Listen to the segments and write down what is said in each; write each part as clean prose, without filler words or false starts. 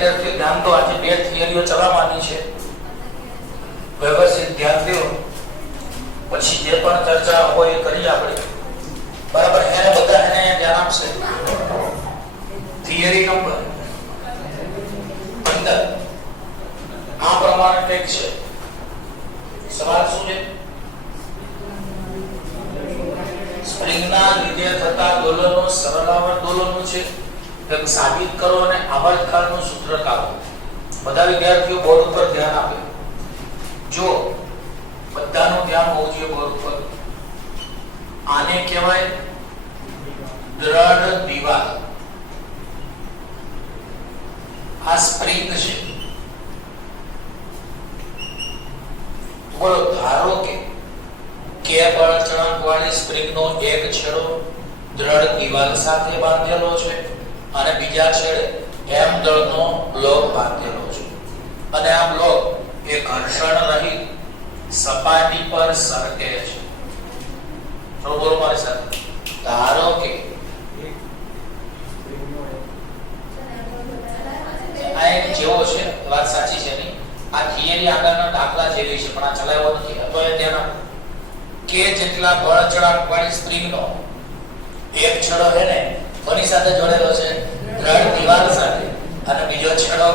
વિદ્યાર્થીઓ ધ્યાન તો આજે બે થિયરીઓ ચલાવવાની છે, વ્યવસ્થિત ધ્યાન દો, પછી જે પણ ચર્ચા હોય એ કરી આપણે, બરાબર? એને બધા એને ધ્યાન આપશે. થિયરી નંબર 15 આ પ્રમાણે કંઈક છે. સવાલ શું છે? સ્પ્રિંગના લીધે થતા દોલનો સરળાવર્ત દોલનો છે, તેમ સાબિત કરો અને આવર્તકાળનું સૂત્ર કાઢો. બધા વિદ્યાર્થીઓ બોર્ડ ઉપર ધ્યાન આપે. જો બધાનું ધ્યાન હોવું જોઈએ બોર્ડ ઉપર. આને કહેવાય દ્રઢ દીવાલ. આ સ્પ્રિંગ છે. બોલો, ધારો કે બળ ચળાંક વાળી સ્પ્રિંગનો એક છેડો દ્રઢ દીવાલ સાથે બાંધેલો છે અને બીજા છેડે એમ દળનો બ્લોક બાંધેલો છે, અને આ બ્લોક એ ઘર્ષણ રહિત સપાટી પર સરકે છે. બોલો મારી સાથે. ધારો કે આ એક જેવો છે, વાત સાચી છે નહીં? આ થિયરી આગળના દાખલા જેવી છે, પણ આ ચલાવ્યો નથી. તો એ ધ્યાન આપો કે જેટલા બળ ચળાંક વાળી સ્પ્રિંગનો એક છેડો છે ને કોની સાથે જોડેલો છે? દ્રઢ દીવાલ સાથે, અને બીજો છેડો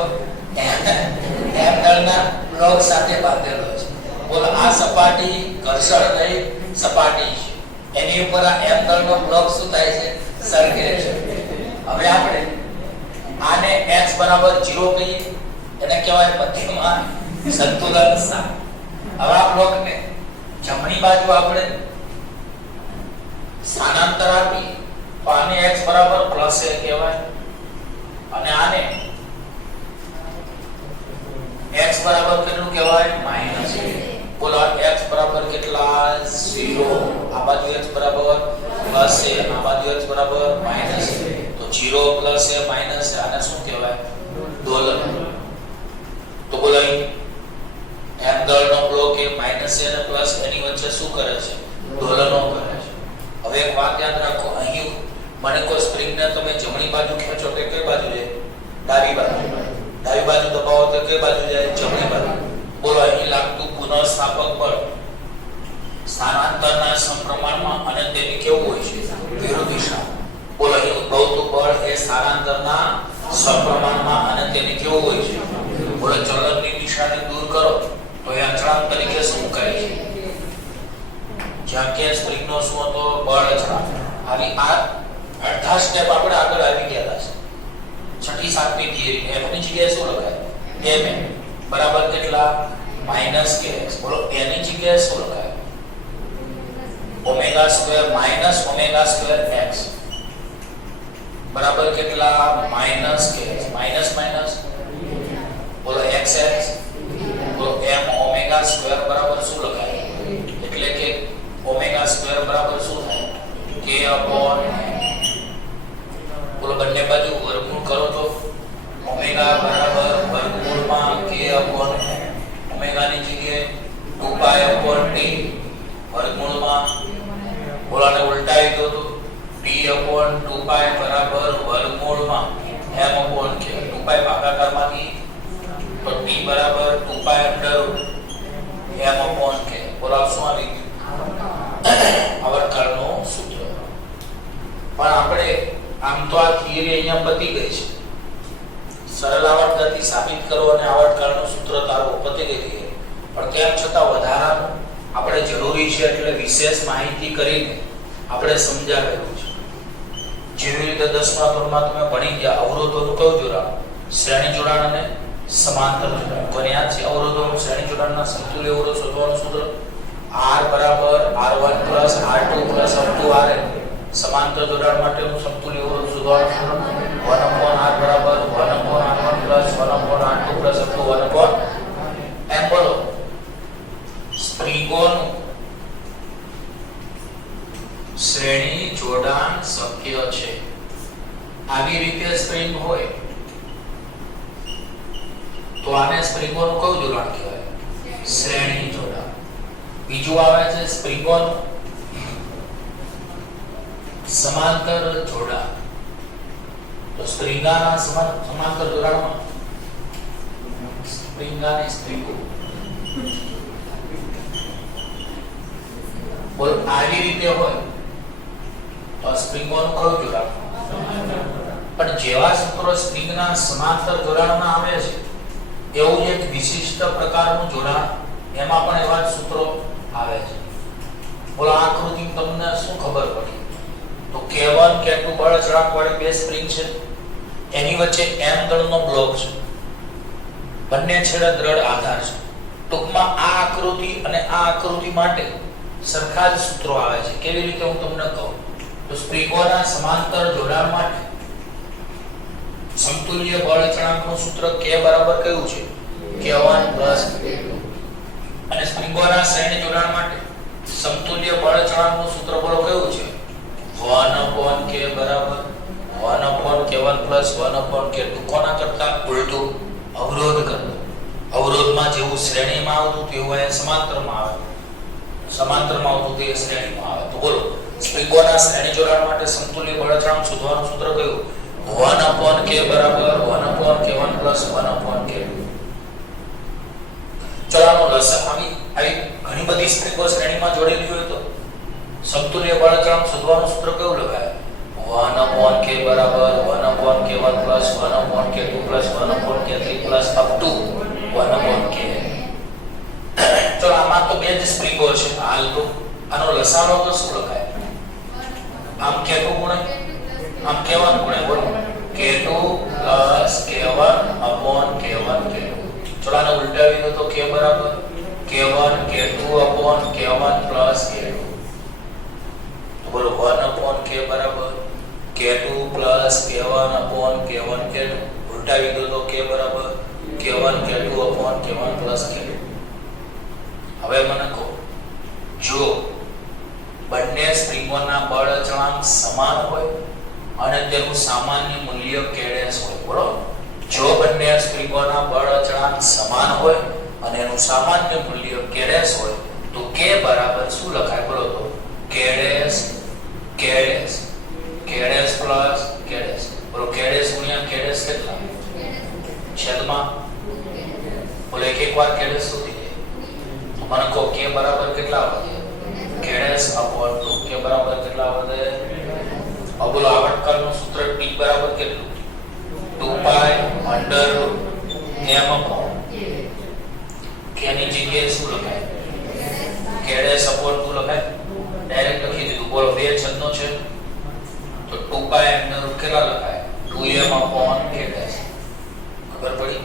એમ દળના બ્લોક સાથે બાંધેલો છે. બોલો, આ સપાટી ઘર્ષણ રહિત સપાટી છે, એની ઉપર આ એમ દળનો બ્લોક શું થાય છે? સરકે છે. હવે આપણે આને x બરાબર 0 કહીએ, એને કહેવાય મધ્યમાં સંતુલન સ્થાન. હવે આ બ્લોકને જમણી બાજુ આપણે સ્થાનાંતર આપી તો આને x બરાબર પ્લસ a કહેવાય, અને આને x બરાબર કેટલું કહેવાય? Minus a. બોલો, x બરાબર કેટલા? 0. આ બાજુ x બરાબર પ્લસ a, આ બાજુ x બરાબર માઈનસ a. તો 0 પ્લસ a માઈનસ a, આને શું કહેવાય? દોલન. તો બોલો, એમ દળનો બ્લોક એ માઈનસ a અને પ્લસ a ની વચ્ચે શું કરે છે? દોલનો કરે છે. હવે એક વાત યાદ રાખો, અહીં મને કોઈ સ્પ્રિંગને તમે જમણી બાજુ ખેંચો તો કઈ બાજુ જાય? ડાબી બાજુ. ડાબી બાજુ દબાવો તો કઈ બાજુ જાય? જમણી બાજુ. બોલો, અહીં લાગતું પુનઃસ્થાપક બળ સ્થાનાંતરના સમપ્રમાણમાં અને તેની કેવું હોય છે? વિરુદ્ધ દિશા. બોલો, અહીં ઉદ્ભવતું બળ એ સ્થાનાંતરના સમપ્રમાણમાં અને તેની કેવું હોય છે? બોલો, ચલનની દિશાને દૂર કરો તો એ અચળાંક તરીકે શું કહે છે? જ્યાં કે સ્પ્રિંગનો શું હતો? બળ અચળાંક. આવી આ અડધા સ્ટેપ આપણે આગળ આવી ગયા છે. છઠ્ઠી સાતમી થિયરી f ની જગ્યાએ શું લખાય? m બરાબર કેટલા? Minus kx. બોલો, a ની જગ્યાએ શું લખાય? Omega square minus omega square x બરાબર કેટલા? Minus kx. માઈનસ માઈનસ બોલો xx. તો m ઓમેગા સ્ક્વેર બરાબર શું લખાય? એટલે કે ઓમેગા સ્ક્વેર બરાબર શું થાય? k upon m. બોલો, બંને બાજુ વર્ગમૂળ કરો તો ઓમેગા બરાબર વર્ગમૂળમાં k upon m. ઓમેગા ની જગ્યાએ 2 pi upon t વર્ગમૂળમાં. બોલો, ને ઉલટાવી દો તો t upon 2 pi બરાબર વર્ગમૂળમાં m upon k. 2 pi ભાગાકારમાંથી તો t બરાબર 2 pi under m upon k. બોલો, શું આવી ગયું? આવર્તકાળનું સૂત્ર. પણ આપણે આમ તો આ થિયરી અહીંયા પતી ગઈ છે. સરળ આવર્ત ગતિ સાબિત કરો અને આવર્તકાળનું સૂત્ર તારો પતી ગઈ છે. પણ તેમ છતાં વધારાનું આપણે જરૂરી છે એટલે વિશેષ માહિતી કરીને આપણે સમજાવેલું છે. જેવી રીતે 10મા ધોરણમાં તમે ભણી ગયા અવરોધોનું કયું જોડાણ? શ્રેણી જોડાણ અને સમાંતર જોડાણ. કોને યાદ છે? અવરોધોનું શ્રેણી જોડાણના સમતુલ્ય અવરોધ શોધવાનું સૂત્ર R બરાબર R1 R2 up to Rn. સમાંતર જોડાણ માટેનું સમતુલ્ય અવરોધ શોધવાનું સૂત્ર 1/R બરાબર 1/R1 1/R2 up to 1/n. બોલો, સ્પ્રિંગોનું શ્રેણી જોડાણ શક્ય છે. આવી રીતે સ્પ્રિંગ હોય તો આને સ્પ્રિંગોનું કયું જોડાણ કહેવાય? શ્રેણી જોડાણ. બીજું આવે છે સ્પ્રિંગોનું સમાંતર જોડાણ. તો સ્પ્રિંગાના સમાંતર જોડાણમાં સ્પ્રિંગાની સ્પ્રિંગો. બોલ આવી રીતે હોય તો સ્પ્રિંગોનું કયું જોડાણ? પણ જેવા સૂત્રો સ્પ્રિંગના સમાંતર જોડાણમાં આવે છે એવું એક વિશિષ્ટ પ્રકારનું જોડાણ એમાં પણ એવા જ સૂત્રો આવે છે. બોલો આ આકૃતિ તમને શું ખબર પડી? તો K1 K2 બળ અચળાંક વાળી બે સ્પ્રિંગ છે, એની વચ્ચે M દળનો બ્લોક છે, બંને છેડે દ્રઢ આધાર છે. ટૂંકમાં આ આકૃતિ અને આ આકૃતિ માટે સરખા જ સૂત્રો આવે છે. કેવી રીતે હું તમને કહું તો સ્પ્રિંગોના સમાંતર જોડાણ માટે સમતુલ્ય બળ અચળાંકનું સૂત્ર K બરાબર કયું છે? K1 K2. અને સ્પ્રિંગોના શ્રેણી જોડાણ માટે સમતુલ્ય બળ અચળાંકનું સૂત્ર બોલો કયું છે? 1/K બરાબર 1/K1 1/K2. કોના કરતા ઉલટું? અવરોધ કરતા. અવરોધમાં જેવું શ્રેણીમાં આવતું તેવું અહીંયા સમાંતરમાં આવે. સમાંતરમાં આવતું તે શ્રેણીમાં આવે. તો બોલો સ્પ્રિંગોના શ્રેણી જોડાણ માટે સમતુલ્ય બળ અચળાંક શોધવાનું સૂત્ર કયું? 1/K બરાબર 1/K1 1/K2. ચલાનો લસા આવી ઘણી બધી સ્પ્રિંગો શ્રેણીમાં જોડેલી હોય તો સમતુલ્ય બળ અચળાંક શોધવાનું સૂત્ર કયું લખાય? 1/K બરાબર 1/K1 1/K2 1/K3 up to 1/K. ચલો આમાં તો બે જ સ્પ્રિંગો છે હાલ તો આનો લસાનો તો શું લખાય? આમ K2 ગુણ્યા આમ K1 ગુણ્યા બોલો K2 K1/K1 K2. ચલો આને ઉલટાવી દો તો K બરાબર K1 K2/K1 K2. બોલો 1/K બરાબર K2 K1/K1 K2. ઉલટાવી દો તો K બરાબર K1 K2/K1 K2. હવે મને કહો જો બંને સ્પ્રિંગોના બળ અચળાંક સમાન હોય અને તેનું સામાન્ય મૂલ્ય K' હોય. બોલો જો બંને સ્પ્રિંગોના બળ અચળાંક સમાન હોય અને એનું સામાન્ય મૂલ્ય K' હોય તો K બરાબર શું લખાય? બોલો તો K' બોલો K' ગુણ્યા K' કેટલા? છેદમાં બોલો એક વાર K' શું થઈ જાય? મને કહો K બરાબર કેટલા વધે? K'/2. K બરાબર કેટલા વધે? હવે બોલો આવર્તકાળનું સૂત્ર T બરાબર કેટલું? 2π √m/. K ની જગ્યાએ શું લખાય? K'/2 લખાય. ડાયરેક્ટ લખી દીધું. બોલો બે છેદનો છે તો 2π કેટલા લખાય? 2m/K'. ખબર પડી?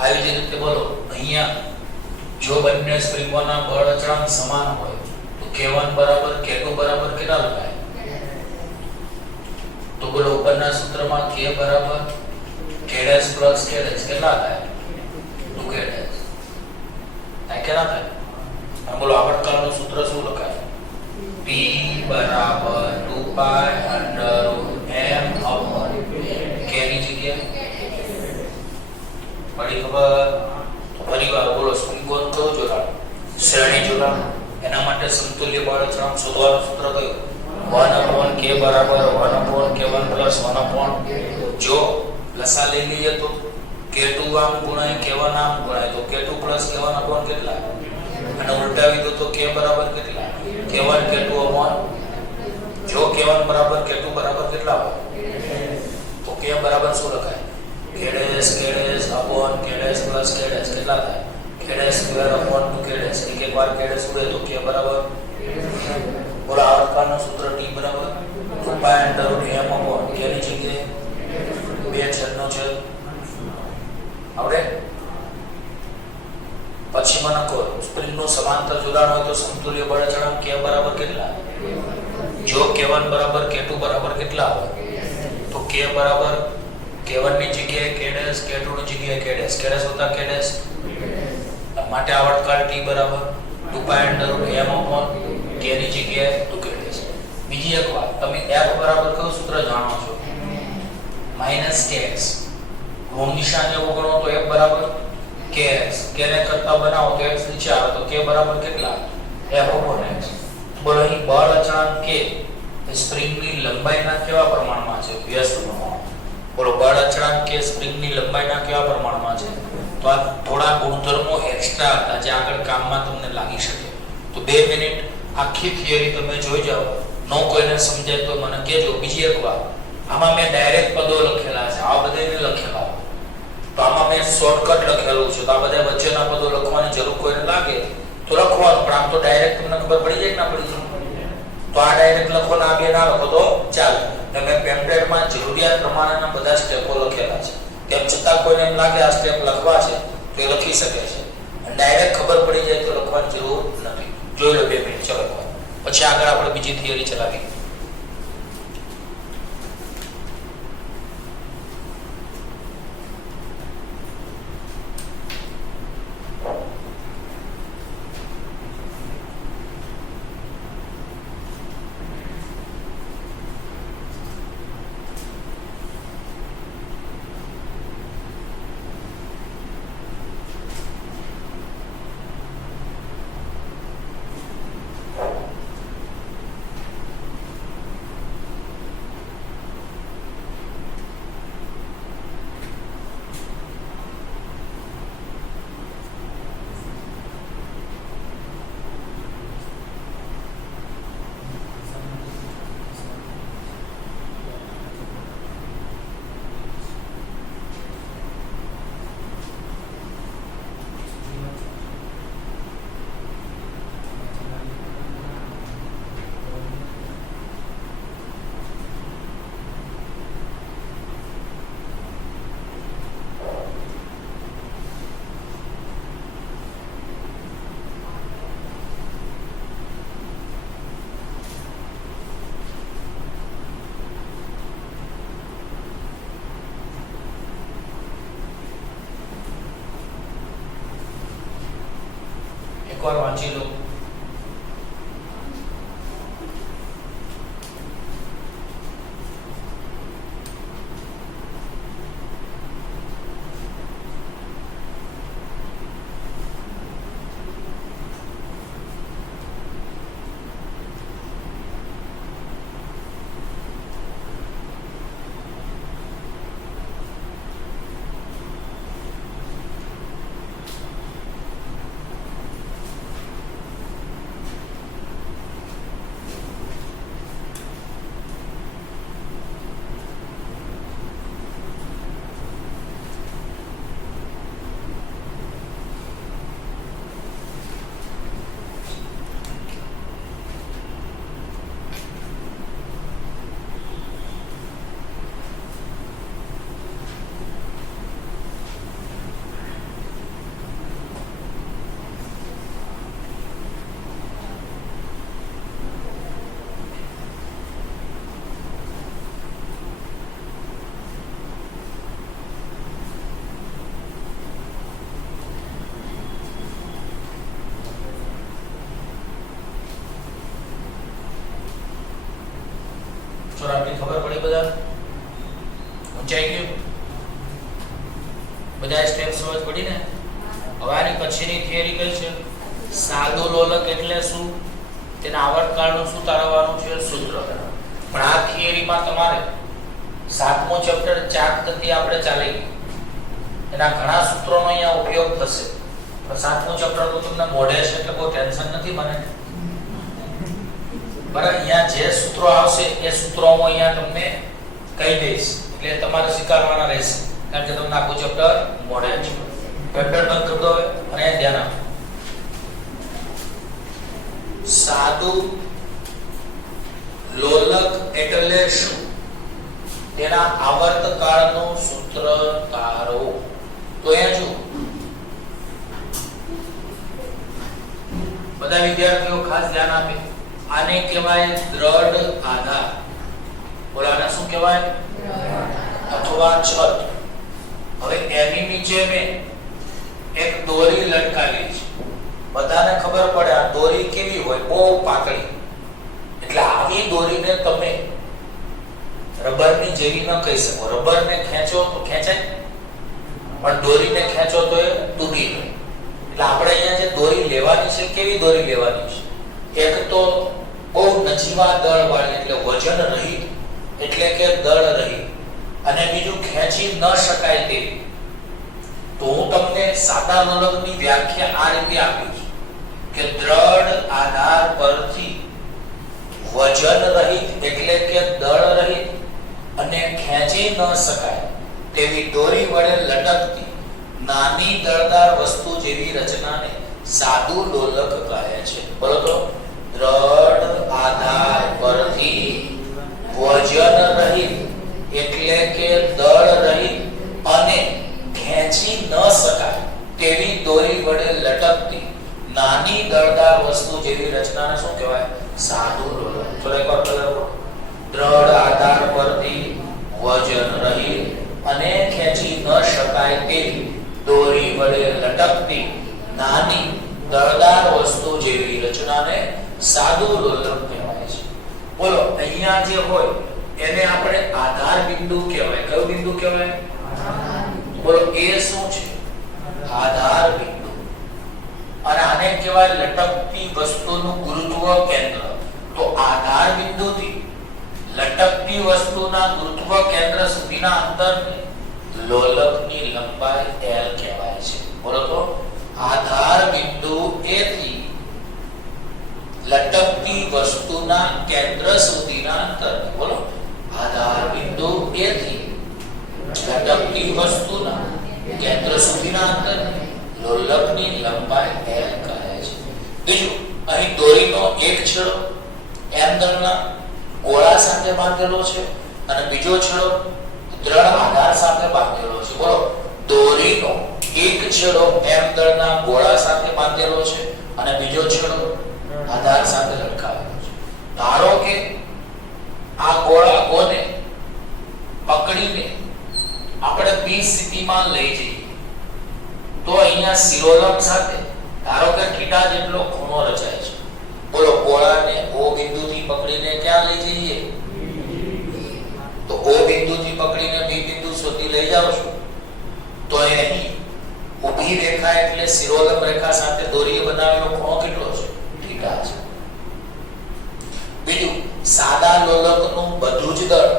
આવી જ રીતે બોલો અહીંયા જો બંને સ્પ્રિંગોના બળ અચળાંક સમાન હોય તો K1 બરાબર K2 બરાબર કેટલા લખાય? તો બોલો ઉપરના સૂત્રમાં K બરાબર K' + K' કેટલા થાય? 2K'. આ કેટલા થાય? અને બોલો આવર્તકાળનું સૂત્ર શું લખાય? T બરાબર 2π √m/K ની જગ્યાએ પડી ખબર? પરિવાર બોલો સ્પ્રિંગોનું કયું જોડાણ? શ્રેણી જોડાણ. એના માટે સમતુલ્ય બળ અચળાંક શોધવાનું સૂત્ર કયું? 1/K બરાબર 1/K1 1/K. જો લસા લઈ લઈએ તો K2 આમ ગુણાય K1 આમ ગુણાય તો K2 + K1/. કેટલા? અને ઉલટાવી દો તો K બરાબર કેટલા? K1 K2/. જો K1 બરાબર K2 બરાબર કેટલા હોય તો K બરાબર શું લખાય? K' + કેટલા થાય? K'/2/2K. એક વાર K' ઉડે તો K બરાબર બોલો આવર્તકાળનું સૂત્ર T બરાબર 2π √m/. K ની જગ્યાએ બે છેદનો છે આવડે. પછી મને કહો સ્પ્રિંગનું સમાંતર જોડાણ હોય તો સમતુલ્ય બળ અચળાંક K બરાબર કેટલા? જો K1 બરાબર K2 બરાબર કેટલા હોય તો K બરાબર K1 ની જગ્યાએ K', K2 ની જગ્યાએ K'. K' માટે આવર્તકાળ T બરાબર 2π √m/. K ની જગ્યાએ 2K'. બીજી એક વાત, તમે F બરાબર કયું સૂત્ર જાણો છો? -Kx. ઋણ નિશાની અવગણો તો F બરાબર Kx. K ને કરતા બનાવો તો x નીચે આવે તો K બરાબર કેટલા? F/x. બોલો અહીં બળ અચળાંક K એ સ્પ્રિંગની લંબાઈના કેવા પ્રમાણમાં છે? વ્યસ્ત પ્રમાણમાં. બોલો બળ અચળાંક K સ્પ્રિંગની લંબાઈના કેવા પ્રમાણમાં છે? તો આ થોડા ગુણધર્મો એક્સ્ટ્રા હતા જે આગળ કામમાં તમને લાગી શકે. તો 2 મિનિટ આખી થિયરી તમે જોઈ જાઓ. નો કોઈને સમજાય તો મને કહેજો. બીજી એક વાત, આમાં મેં ડાયરેક્ટ પદો લખેલા છે, આ બધાને લખેલા. તો આમાં મેં શોર્ટકટ લખેલું છે, તો આ બધા વચ્ચેના પદો લખવાની જરૂર કોઈને લાગે તો લખવાનું, પણ આમ તો ડાયરેક્ટ તમને ખબર પડી જાય કે ના પડી જાય. તો આ ડાયરેક્ટ લખો ને આ બે ના લખો તો ચાલે. મેં પેમ્પલેટમાં જરૂરિયાત પ્રમાણેના બધા સ્ટેપો લખેલા છે. તેમ છતાં કોઈને એમ લાગે આ સ્ટેપ લખવા છે તો એ લખી શકે છે, અને ડાયરેક્ટ ખબર પડી જાય તો લખવાની જરૂર નથી. જોઈ લો 2 મિનિટ. ચલો પછી આગળ આપણે બીજી થિયરી ચલાવીએ. એકવાર વાંચી લો. આપની ખબર પડી? બધા ઊંચાઈ ગયું? બધા સ્ટેપ સમજ પડી ને? હવે આની પછીની થિયરી કઈ છે? સાદું લોલક એટલે શું, તેના આવર્તકાળનું શું તારવવાનું છે સૂત્ર. પણ આ થિયરીમાં તમારે 7મો ચેપ્ટર ચાક ગતિ આપણે ચાલી ગઈ, એના ઘણા સૂત્રોનો અહીંયા ઉપયોગ થશે. પણ 7મો ચેપ્ટર તો તમને મોઢે છે એટલે કોઈ ટેન્શન નથી મને. બરાબર, અહીંયા જે સૂત્રો આવશે એ સૂત્રો હું અહીંયા તમને કહી દઈશ, એટલે તમારે સ્વીકારવાના રહેશે, કારણ કે તમને આખું ચેપ્ટર મોઢે છે. પેપર બંધ કરી દો હવે અને ધ્યાન આપો. સાદું લોલક એટલે શું, તેના આવર્તકાળનું સૂત્ર તારો. તો અહીંયા જો બધા વિદ્યાર્થીઓ ખાસ ધ્યાન આપે. આને કહેવાય દ્રઢ આધાર. બોલો આને શું કહેવાય? અથવા છત. હવે એની નીચે મેં એક દોરી લટકાવી છે. બધાને ખબર પડે આ દોરી કેવી હોય, બહુ પાતળી. એટલે આવી દોરીને તમે રબરની જેવી ન કહી શકો. રબરને ખેંચો તો ખેંચાય, પણ દોરીને ખેંચો તો એ તૂટી જાય. એટલે આપણે અહીંયા જે દોરી લેવાની છે, કેવી દોરી લેવાની છે? એક તો બહુ નજીવા દળ વાળી, એટલે વજન રહિત, એટલે કે દળ રહિત, અને બીજું ખેંચી ન શકાય તેવી. તો હું તમને સાદા લોલકની વ્યાખ્યા આ રીતે આપી છે કે દ્રઢ આધાર પરથી વજન રહિત એટલે કે દળ રહિત અને ખેંચી ન શકાય તેવી દોરી વડે લટકતી નાની દળદાર વસ્તુ જેવી રચનાને સાદું લોલક કહે છે. બોલો તો, દ્રઢ આધાર પરથી વજન રહિત એટલે કે દળ રહિત અને ખેંચી ન શકાય તેવી દોરી વડે લટકતી નાની દળદાર વસ્તુ જેવી રચનાને શું કહેવાય? સાદું લોલક. ચલો એકવાર બોલો. દ્રઢ આધાર પરથી વજન રહિત અને ખેંચી ન શકાય તેવી દોરી વડે લટકતી નાની દળદાર વસ્તુ જેવી રચનાને સાદું લોલક કહેવાય છે. બોલો, અહીંયા જે હોય એને આપણે આધાર બિંદુ કહેવાય. કયું બિંદુ કહેવાય? બોલો, એ શું છે? આધાર બિંદુ. અને આને કહેવાય લટકતી વસ્તુનું ગુરુત્વ કેન્દ્ર. તો આધાર બિંદુથી લટકતી વસ્તુના ગુરુત્વ કેન્દ્ર સુધીના અંતરને લોલકની લંબાઈ L કહેવાય છે. બોલો તો, આધાર બિંદુ A થી લટકતી વસ્તુના કેન્દ્ર સુધીના અંતરને, બોલો, આધાર બિંદુ A થી લટકતી વસ્તુના કેન્દ્ર સુધીના અંતરને લોલકની લંબાઈ L કહે છે. બીજું, અહીં દોરીનો એક છેડો M દળના ગોળા સાથે બાંધેલો છે અને બીજો છેડો દ્રઢ આધાર સાથે બાંધેલો છે. બોલો, દોરીનો એક છેડો M દળના ગોળા સાથે બાંધેલો છે અને બીજો છેડો આધાર સાથે લટકાવેલો છે. ધારો કે આ ગોળાને પકડીને આપણે B સ્થિતિમાં લઈ જઈએ તો અહીંયા શિરોલંબ સાથે ધારો કે θ જેટલો ખૂણો રચાય છે. બોલો, ગોળાને O બિંદુથી પકડીને ક્યાં લઈ જઈએ? તો O બિંદુથી પકડીને B બિંદુ સુધી લઈ જાવ છો તો અહીં ઊભી રેખા એટલે શિરોલંબ રેખા સાથે દોરીએ બનાવેલો ખૂણો કેટલો છે? θ છે. બીજું, સાદા લોલકનું બધું જ દળ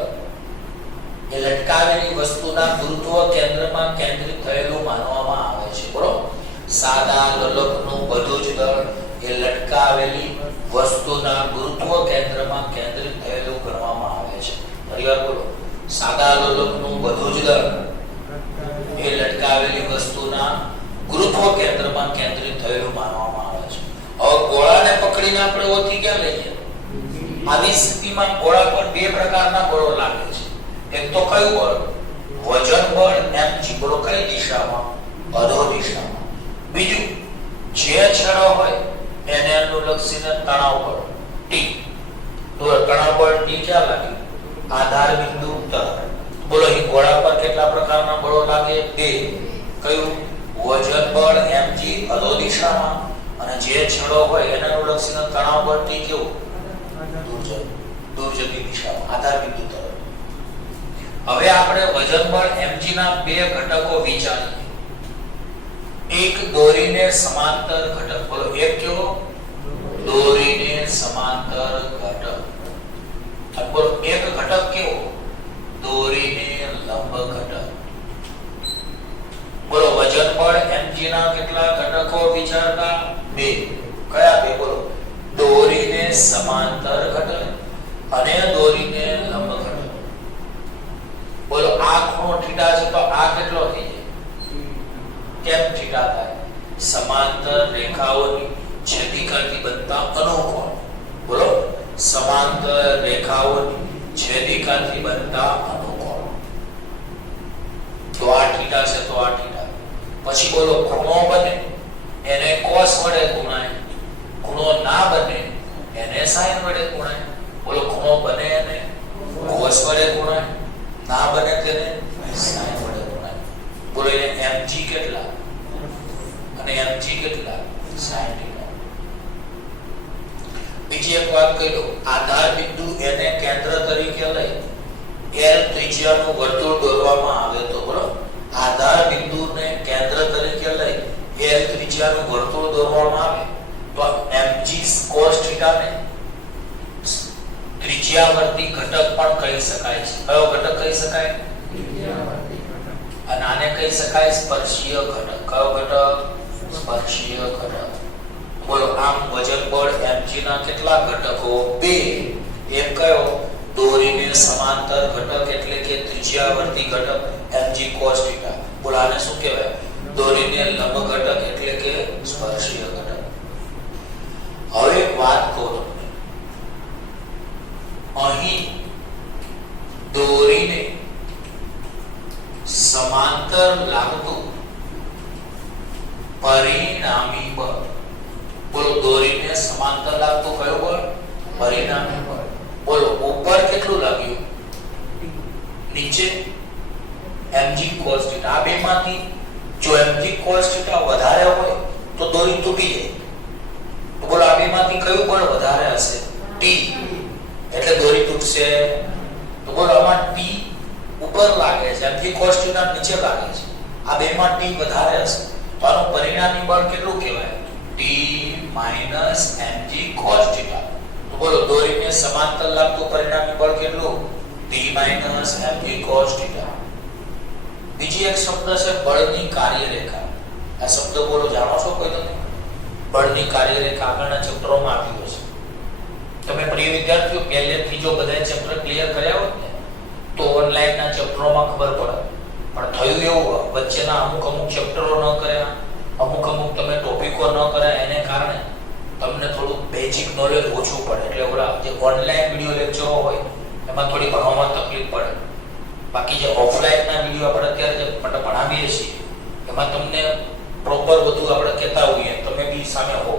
એ લટકાવેલી વસ્તુના ગુરુત્વ કેન્દ્રમાં કેન્દ્રિત થયેલું માનવામાં આવે છે. બરોબર? સાદા લોલકનું બધું જ દળ એ લટકાવેલી વસ્તુના ગુરુત્વ કેન્દ્રમાં કેન્દ્રિત થયેલું ગણવામાં આવે છે. ફરીવાર બોલો. સાદા લોલકનું બધું જ દળ એ લટકાવેલી વસ્તુના ગુરુત્વ કેન્દ્રમાં કેન્દ્રિત થયેલું માનવામાં આવે છે. હવે ગોળાને પકડીને આપણે ઓથી ક્યાં લઈએ? આવી સ્થિતિમાં ગોળા પર બે પ્રકારના બળો લાગે છે. એક તો કયું બળ? વજન બળ mg. બોલો, કઈ દિશામાં? અધો દિશામાં. બીજું, જે છેડો હોય એને અનુલક્ષીને તણાવ બળ T. તો તણાવ બળ T ક્યાં લાગે? આધાર બિંદુ તરફ. બોલો, અહીં ગોળા પર કેટલા પ્રકારના બળો લાગે? બે. કયું? વજન બળ mg અધો દિશામાં અને જે છેડો હોય એને અનુલક્ષીને તણાવ બળ T કેવું? દૂર જતી દિશામાં, આધાર બિંદુ તરફ. હવે આપણે વજન બળ mg ના બે ઘટકો વિચારીએ. એક દોરીને સમાંતર ઘટક. બોલો, એક કેવો? દોરીને સમાંતર ઘટક. અને બોલો, એક ઘટક કેવો? દોરીને લંબ ઘટક. બોલો, વજન બળ mg ના કેટલા ઘટકો વિચારતા? બે. કયા બે? બોલો, દોરીને સમાંતર ઘટક અને દોરીને લંબ ઘટક. બોલો, આ ખૂણો θ છે તો આ કેટલો થઈ જાય? કેમ θ થાય? સમાંતર રેખાઓની છેદિકાથી બનતા અનુકોણ. બોલો, સમાંતર રેખાઓની છેદિકાથી બનતા અનુકોણ. તો આ θ છે તો આ θ. પછી બોલો, ખૂણો બને એને cos વડે ગુણાય, ખૂણો ના બને એને sin વડે ગુણાય. બોલો, ખૂણો બને એને cos વડે ગુણાય, ના બને તેને sin વડે ગુણાય. બોલો, એને mg કેટલા અને mg કેટલા? sin θ. બીજી એક વાત કહી દો. આધાર બિંદુ એને કેન્દ્ર તરીકે લઈ L ત્રિજ્યાનું વર્તુળ દોરવામાં આવે તો, બોલો, આધાર બિંદુને કેન્દ્ર તરીકે લઈ L ત્રિજ્યાનું વર્તુળ દોરવામાં આવે તો mg cos θ ને ત્રિજ્યાવર્તી ઘટક પણ કહી શકાય છે. કયો ઘટક કહી શકાય? ત્રિજ્યાવર્તી ઘટક. અને અને આને કહી શકાય સ્પર્શીય ઘટક. કયો ઘટક? સ્પર્શીય ઘટક. બોલો આમ વજન બળ mg ના કેટલા ઘટકો? બે. એક કયો? દોરીને સમાંતર ઘટક એટલે કે ત્રિજ્યાવર્તી ઘટક mg cos θ. બોલો આને શું કહેવાય? દોરીને લંબ ઘટક એટલે કે સ્પર્શીય ઘટક. હવે એક વાત કહું તમને, અહીં દોરીને સમાંતર લાગતું પરિણામી બળ. બોલો દોરીને સમાંતર લાગતું કયું બળ? પરિણામી બળ. બોલો ઉપર કેટલું લાગ્યું? નીચે mg cos θ. આ બેમાંથી જો mg cos θ વધારે હોય તો દોરી તૂટી જાય. તો બોલો આ બેમાંથી કયું બળ વધારે હશે? T. એટલે દોરી તૂટશે. તો બોલો આમાં T ઉપર લાગે છે, mg cos θ નીચે લાગે છે. આ બેમાં T વધારે હશે તો આનું પરિણામી બળ કેટલું કહેવાય? T mg cos θ. તો બોલો દોરીને સમાંતર લાગતું પરિણામી બળ કેટલું? T mg cos θ. બીજી એક શબ્દ છે બળની કાર્યરેખા. આ શબ્દ બોલો જાણો છો કોઈ તમે? બળની કાર્યરેખા આગળના ચેપ્ટરોમાં આપ્યું છે. તમે પ્રિય વિદ્યાર્થીઓ પહેલેથી જો બધા ચેપ્ટર ક્લિયર કર્યા હોત ને તો ઓનલાઈનના ચેપ્ટરોમાં ખબર પડે. પણ થયું એવું વચ્ચેના અમુક ચેપ્ટરો ન કર્યા, અમુક તમે ટોપિકો ન કર્યા, એને કારણે તમને થોડું બેઝિક નોલેજ ઓછું પડે. એટલે ઓલા જે ઓનલાઈન વિડિયો લેક્ચરો હોય એમાં થોડી ભણવામાં તકલીફ પડે. બાકી જે ઓફલાઈનના વિડિયો આપણે અત્યારે જે ભણાવીએ છીએ એમાં તમને પ્રોપર બધું આપણે કહેતા હોઈએ, તમે બી સામે હો.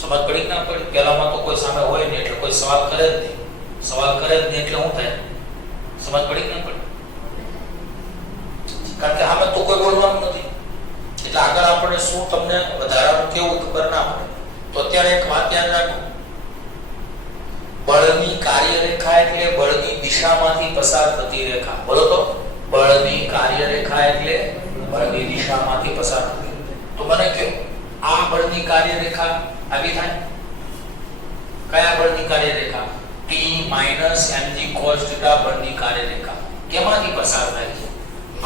સમજ પડી ના પડી? પહેલામાં તો કોઈ સામે હોય નહીં એટલે કોઈ સવાલ કરે જ નહીં. સવાલ કરે જ નહીં એટલે શું થાય? સમજ પડી ના પડી? કારણ કે આમાં તો કોઈ બોલવાનું નથી એટલે આગળ આપણે શું તમને વધારાનું કેવું ખબર ના પડે. તો અત્યારે એક વાત યાદ રાખો, બળની કાર્યરેખા એટલે બળની દિશામાંથી પસાર થતી રેખા. બોલો તો બળની કાર્યરેખા એટલે બળની દિશામાંથી પસાર થતી. તો મને કહો આ બળની કાર્યરેખા આવી થાય? કયા બળની કાર્યરેખા? T mg cos θ બળની કાર્યરેખા કેમાંથી પસાર થાય છે?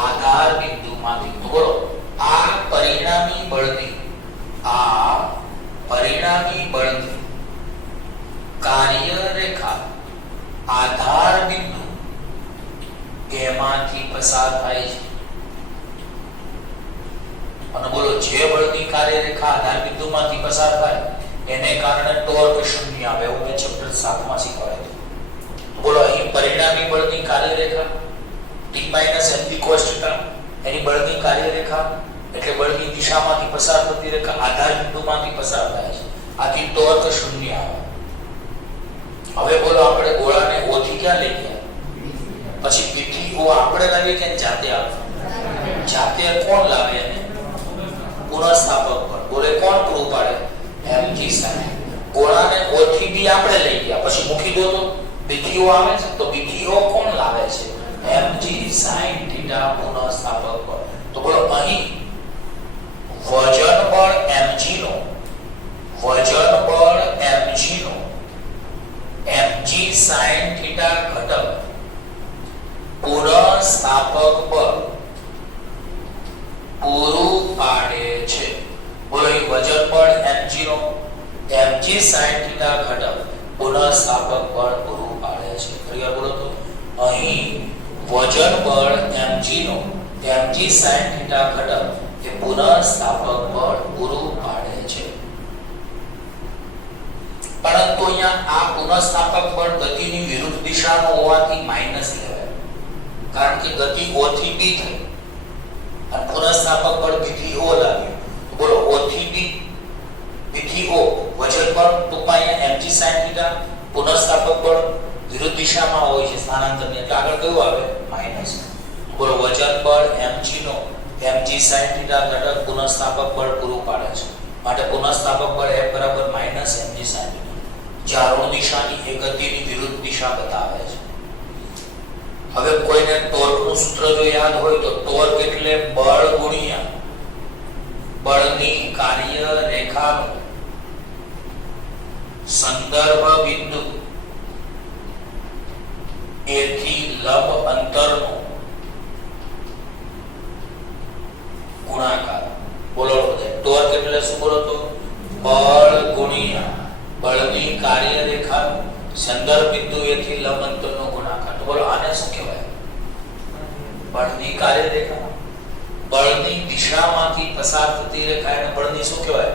આધાર બિંદુમાંથી. તો બોલો આ પરિણામી બળની કાર્યરેખા આધાર બિંદુ એમાંથી પસાર થાય છે. અને બોલો જે બળની કાર્યરેખા આધાર બિંદુમાંથી પસાર થાય એને કારણે ટોર્ક શૂન્ય આવે. એવું મેં ચેપ્ટર 7 માં શીખવાડ્યું. બોલો અહીં પરિણામી બળની કાર્યરેખા T mg cos θ એની બળની કાર્યરેખા એટલે બળની દિશામાંથી પસાર થતી રેખા આધાર બિંદુમાંથી પસાર થાય છે. આથી ટોર્ક શૂન્ય આવે. હવે બોલો આપણે ગોળાને O થી ક્યાં લઈ ગયા? પછી P થી O આપણે લાવીએ કે જાતે આવે? જાતે કોણ લાવે એને? પુનઃસ્થાપક બળ. બોલે કોણ પૂરું પાડે? mg sin. ગોળાને O થી B આપણે લઈ ગયા પછી મૂકી દો તો B થી O આવે છે. તો B થી O કોણ લાવે છે? mg sin θ પુનઃસ્થાપક બળ. તો બોલો અહીં વજન બળ mg નો mg sin θ ઘટક પુનઃસ્થાપક બળ પૂરું પાડે છે. બોલો અહીં વજન બળ mg નો mg sin θ ઘટક પુનઃસ્થાપક બળ પૂરું પાડે છે. ફરીવાર બોલો તો અહીં વજન બળ mg નો mg sin θ ઘટક એ પુનઃસ્થાપક બળ પૂરું પાડે છે. પરંતુ અહીંયા આ પુનઃસ્થાપક બળ ગતિની વિરુદ્ધ દિશાનો હોવાથી માઈનસ લેવાય. કારણ કે ગતિ O થી B થઈ અને પુનઃસ્થાપક બળ B થી O લાગ્યું. તો બોલો O થી B, B થી O વજન બળ ટૂંકમાં અહીંયા mg sin θ, પુનઃસ્થાપક બળ વિરુદ્ધ દિશામાં હોય છે સ્થાનાંતરની એટલે આગળ કયું આવે? માઈનસ. બોલો વજન બળ mg નો mg sin θ ઘટક પુનઃસ્થાપક બળ પૂરું પાડે છે. માટે પુનઃસ્થાપક બળ F બરાબર માઈનસ mg sin θ. ચારોની દિશાની એ ગતિની વિરુદ્ધ દિશા બતાવે છે. હવે કોઈને ટોર્કનું સૂત્ર જો યાદ હોય તો ટોર્ક એટલે બળ ગુણ્યા બળની કાર્યરેખાનો સંદર્ભ બિંદુ A થી લંબ અંતરનો ગુણાકાર. બોલો બધા ટોર્ક એટલે શું બોલો તો બળ ગુણ્યા બળની કાર્યરેખા સંદર્ભ બિંદુએથી લંબ અંતરનો ગુણાકાર. તો બોલો આને શું કહેવાય? બળની કાર્યરેખા. બળની દિશામાંથી પસાર થતી રેખા એને બળની શું કહેવાય?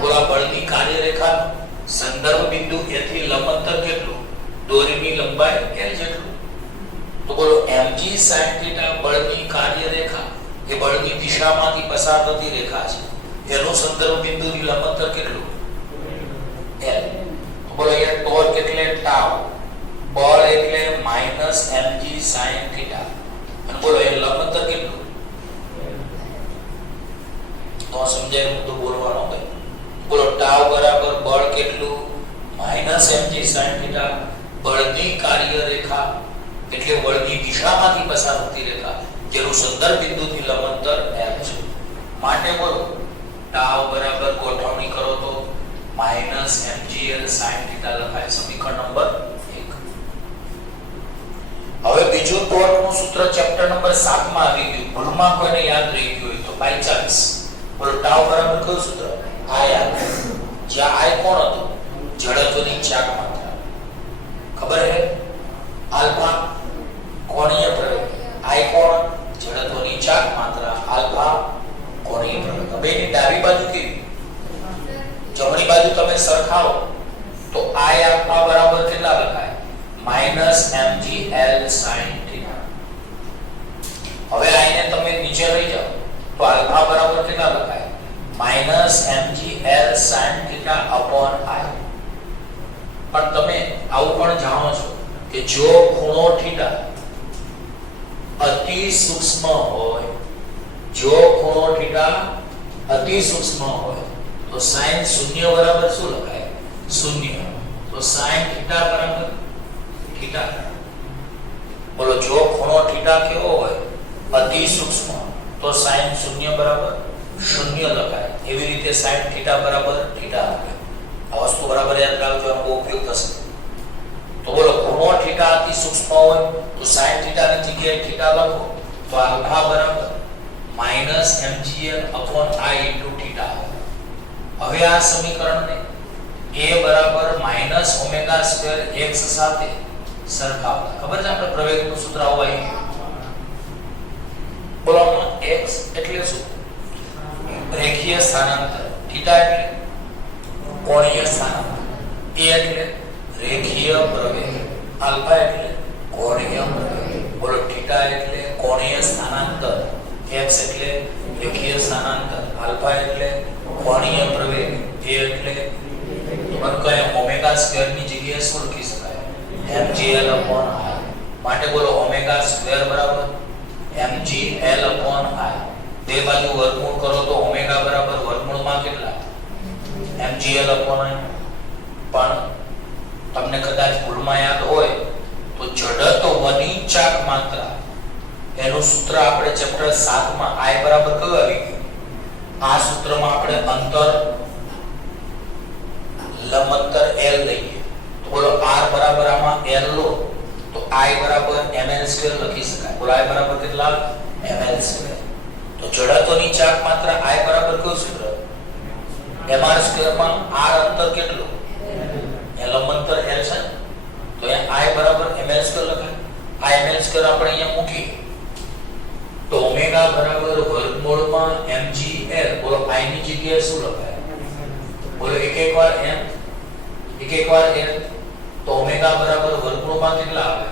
બોલો બળની કાર્યરેખા સંદર્ભ બિંદુએથી લંબ અંતર કેટલું? દોરીની લંબાઈ l જેટલું. તો બોલો mg sin θ બળની કાર્યરેખા એ બળની દિશામાંથી પસાર થતી રેખા છે. એનું સંદર્ભ બિંદુથી લંબ અંતર કેટલું? l. તો બોલો એ ટોર્ક એટલે ટાઉ, બળ એટલે -mg sin θ. અને બોલો એ લંબ અંતર કેટલું? તો સમજાય હું તો બોલવાનો ભાઈ. બોલો ટાઉ બરાબર બળ કેટલું? -mg sin θ. બળની કાર્યરેખા એટલે બળની દિશામાંથી પસાર થતી રેખા જેનું સંદર્ભ બિંદુથી લંબ અંતર l છે. માટે બોલો ટાઉ બરાબર ગોઠવણી કરો તો -mgl sin θ લખાય. સમીકરણ નંબર 1. હવે બીજું ટોર્કનું સૂત્ર ચેપ્ટર નંબર 7 માં આવી ગયું. ભૂલમાં કોઈને યાદ રહી ગયું હોય તો બાય ચાન્સ બોલો ટાઉ બરાબર કયું સૂત્ર? આ યાદ. જ્યાં આઈ કોણ હતું? જડત્વની ચાક માત્રા. ખબર હે? આલ્ફા કોણીય પ્રવેગ. આઈ કોણ? જડત્વની ચાક માત્રા. આલ્ફા કોણીય પ્રવેગ. બેની ડાબી બાજુ કેવી? જમણી બાજુ તમે સરખાવો તો આઈ આલ્ફા બરાબર કેટલા લખાય? -mgl sin θ. હવે આઈને તમે નીચે લઈ જાઓ તો આલ્ફા બરાબર કેટલા લખાય? -mgl sin θ / i. પણ તમે આવું પણ જાણો છો કે જો ખૂણો થીટા અતિ સૂક્ષ્મ હોય, જો ખૂણો થીટા અતિ સૂક્ષ્મ હોય તો sin 0 બરાબર શું લખાય? 0. તો sin θ બરાબર θ. બોલો જો ખૂણો થીટા કેવો હોય? અતિ સૂક્ષ્મ તો sin 0 બરાબર 0 લખાય. એવી રીતે sin θ બરાબર θ લખાય. આ વસ્તુ બરાબર યાદ રાખજો, આનો ઉપયોગ થશે. તો બોલો ખૂણો θ અતિ સૂક્ષ્મ હોય તો sin θ ની જગ્યાએ θ લખો તો આલ્ફા બરાબર -mgl / i * θ. હવે આ સમીકરણને a બરાબર -ω2x સાથે સરખાવતા. ખબર છે આપણે પ્રવેગનું સૂત્ર હોય. બોલો x એટલે શું? રેખીય સ્થાનાંતર. θ એટલે કોણીય સ્થાનાંતર. a એટલે રેખીય પ્રવેગ. આલ્ફા એટલે કોણીય પ્રવેગ. બોલો θ એટલે કોણીય સ્થાનાંતર, x એટલે રેખીય સ્થાનાંતર, આલ્ફા એટલે કોણીય પ્રવેગ, a એટલે મને કહે ઓમેગા સ્ક્વેર ની જગ્યાએ શું લખી શકાય? mgl / i. માટે બોલો ઓમેગા સ્ક્વેર બરાબર mgl / i. બે બાજુ વર્ગમૂળ કરો તો ઓમેગા બરાબર વર્ગમૂળમાં કેટલા? mgl / i. પણ તમને કદાચ ભૂલમાં યાદ હોય તો જડત્વની ચાક માત્રા એનું સૂત્ર આપણે ચેપ્ટર 7 માં i બરાબર કયું આવી ગયું? આ સૂત્રમાં આપણે અંતર લંબ અંતર l લઈએ તો બોલો r બરાબર આમાં l લો તો i બરાબર ml² લખી શકાય. બોલો i બરાબર કેટલા? ml². તો જડત્વની ચાક માત્રા i બરાબર કયું સૂત્ર? mr² માં r અંતર કેટલું? લંબ અંતર l છે તો અહીંયા i બરાબર ml² લખાય. આ ml² આપણે અહીંયા મૂકી તો ઓમેગા બરાબર વર્ગમૂળમાં mgl. બોલો i ની જગ્યાએ શું લખાય? બોલો એક વાર m એક વાર l તો ઓમેગા બરાબર વર્ગમૂળમાં કેટલા આવે?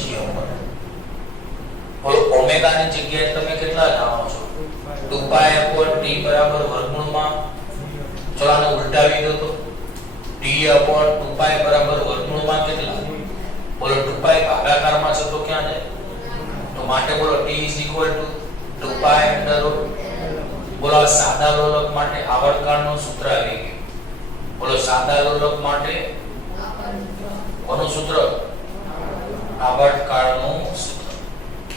g ઉપર. બોલો ઓમેગા ની જગ્યાએ તમે કેટલા જાણો છો? 2π / t બરાબર વર્ગમૂળમાં, ચલો આને ઉલટાવી દો તો t / 2π બરાબર વર્ગમૂળમાં કેટલા? બોલો 2π ભાગાકારમાં છે તો ક્યાં જાય? તો માટે બોલો t = 2π √ બોલો સાદા લોલક માટે આવર્તકાળનું સૂત્ર આવી ગયું. બોલો સાદા લોલક માટે કોનું સૂત્ર? આવર્તકાળનું સૂત્ર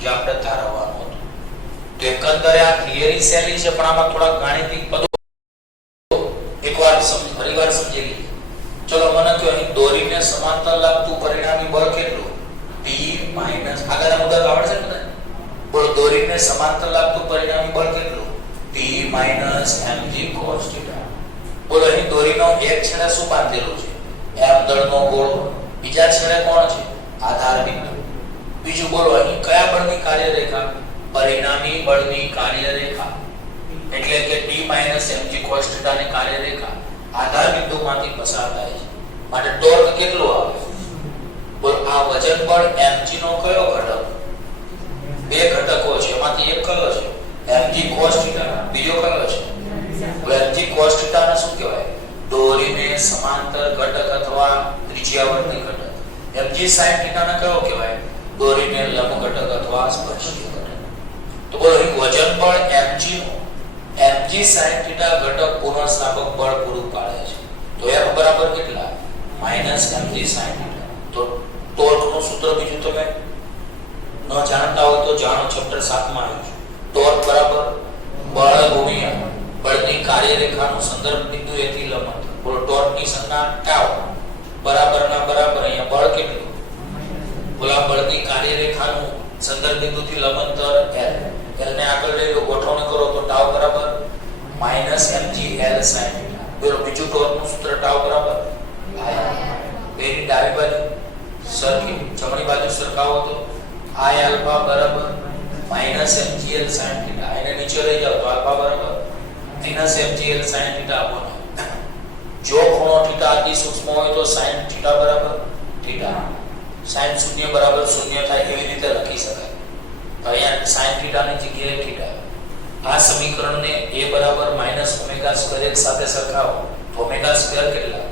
જે આપણે તારવવાનું હતું. તો એકંદરે આ થિયરી સહેલી છે પણ આમાં થોડા ગાણિતિક પદો એકવાર ફરીવાર સમજી લઈએ. ચલો મને કહો અહીં દોરીને સમાંતર લાગતું પરિણામી બળ કેટલું? T - આગળના મુદ્દા આવડશે ને? બોલો દોરીને સમાંતર લાગતું પરિણામી બળ કેટલું? mg cos θ. બોલો અહીં દોરીનો એક છેડે શું બાંધેલું છે? m દળનો ગોળો. બીજા છેડે કોણ છે? આધાર બિંદુ. બીજું બોલો અહીં કયા બળની કાર્યરેખા? પરિણામી બળની કાર્યરેખા, એટલે કે t mg cos θ ની કાર્યરેખા આધાર બિંદુમાંથી પસાર થાય છે. માટે ટોર્ક કેટલું આવે? બોલ આ વજન બળ mg નો કયો ઘટક? બે ઘટકો છે, એમાંથી એક કયો છે? mg cos θ, બીજો કયો છે? mg cos θ ને શું કહેવાય? દોરીને સમાંતર ઘટક અથવા ત્રિજ્યાવર્તી ઘટક. mg sin θ ને કયો કહેવાય? દોરીને લંબ ઘટક અથવા સ્પર્શીય ઘટક. તો બોલો અહીં વજન બળ mg નો mg sin θ ઘટક પુનઃસ્થાપક બળ પૂરું પાડે છે. તો F બરાબર કેટલા? -mg sin θ. તો ટોર્ક નું સૂત્ર બીજું તમે ન જાણતા હોય તો જાણો, ચેપ્ટર 7 માં આવ્યું છે. ટોર્ક બરાબર બળ ગુણ્યા બળની કાર્યરેખાનું સંદર્ભ બિંદુ એથી લંબ અંતર. બોલો ટોર્કની સંજ્ઞા ટાઉ બરાબરના બરાબર અહીંયા બળ કેટલું? બોલા બળની કાર્યરેખાનું સંદર્ભ બિંદુથી લંબ અંતર l. l ને આગળ લઈ લો, ગોઠવણી કરો તો ટાઉ બરાબર -mg l sin θ. બોલો બીજું ટોર્કનું સૂત્ર ટાઉ બરાબર બેની ડાબી બાજુ સરખી, જમણી બાજુ સરખાવો તો I alpha બરાબર -mg l sin θ. એને નીચે લઈ જાવ તો આલ્ફા બરાબર -mg l sin θ આપો. જો ખૂણો θ અતિ સૂક્ષ્મ હોય તો sin θ બરાબર θ. sin શૂન્ય બરાબર શૂન્ય થાય એવી રીતે લખી શકાય. અહીંયા sin θ ની જગ્યાએ θ. આ સમીકરણને a બરાબર -ω² એક સાથે સરખાવો તો ω² કેટલા?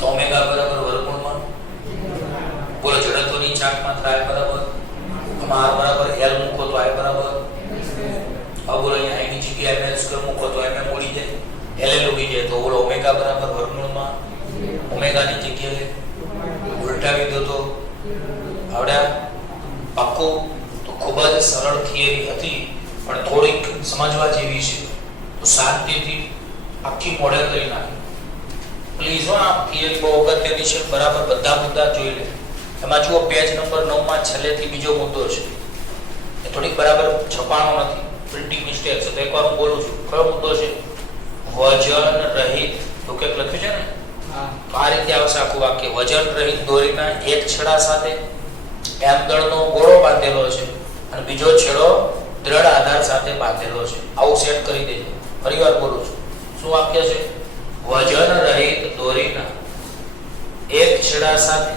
તો ω બરાબર વર્ગમૂળમાં બોલો જડત્વની ચાકમાં થાય બરાબર r બરાબર l મૂકો તો I બરાબર. હવે બોલો અહીંયા I ની જગ્યાએ ml² મૂકો તો mm ઉડી જાય, ll ઉડી જાય. તો બોલો ω બરાબર વર્ગમૂળમાં ω ની જગ્યાએ ઉલટાવી દો તો આવડ્યા? પાક્કું? તો ખૂબ જ સરળ થિયરી હતી પણ થોડીક સમજવા જેવી છે, તો શાંતિથી આખી મોડેલ કરી નાખી. પ્લીઝ આ થિયરી બહુ અગત્યની છે, બરાબર બધા મુદ્દા જોઈ લે. એમાં જુઓ પેજ નંબર 9 માં છેલ્લેથી બીજો મુદ્દો છે, એ થોડીક બરાબર છપાણો નથી, પ્રિન્ટિંગ મિસ્ટેક છે. તો એકવાર હું બોલું છું, કયો મુદ્દો છે? વજન રહિત. તો કંઈક લખ્યું છે ને, તો આ રીતે આવશે આખું વાક્ય. વજન રહિત દોરીના એક છેડા સાથે m દળનો ગોળો બાંધેલો છે અને બીજો છેડો દ્રઢ આધાર સાથે બાંધેલો છે. આવું સેટ કરી દેજો. ફરીવાર બોલું છું, શું વાક્ય છે? વજન રહિત દોરીના એક છેડા સાથે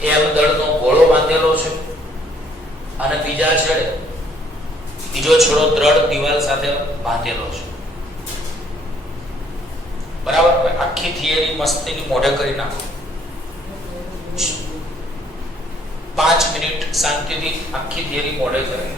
m દળનો ગોળો બાંધેલો છે અને બીજા છેડે બીજો છેડો દ્રઢ દિવાલ સાથે બાંધેલો છે. બરાબર? આખી થિયરી મસ્તીની મોઢે કરી નાખો. 5 મિનિટ શાંતિથી આખી થિયરી મોઢે કરી.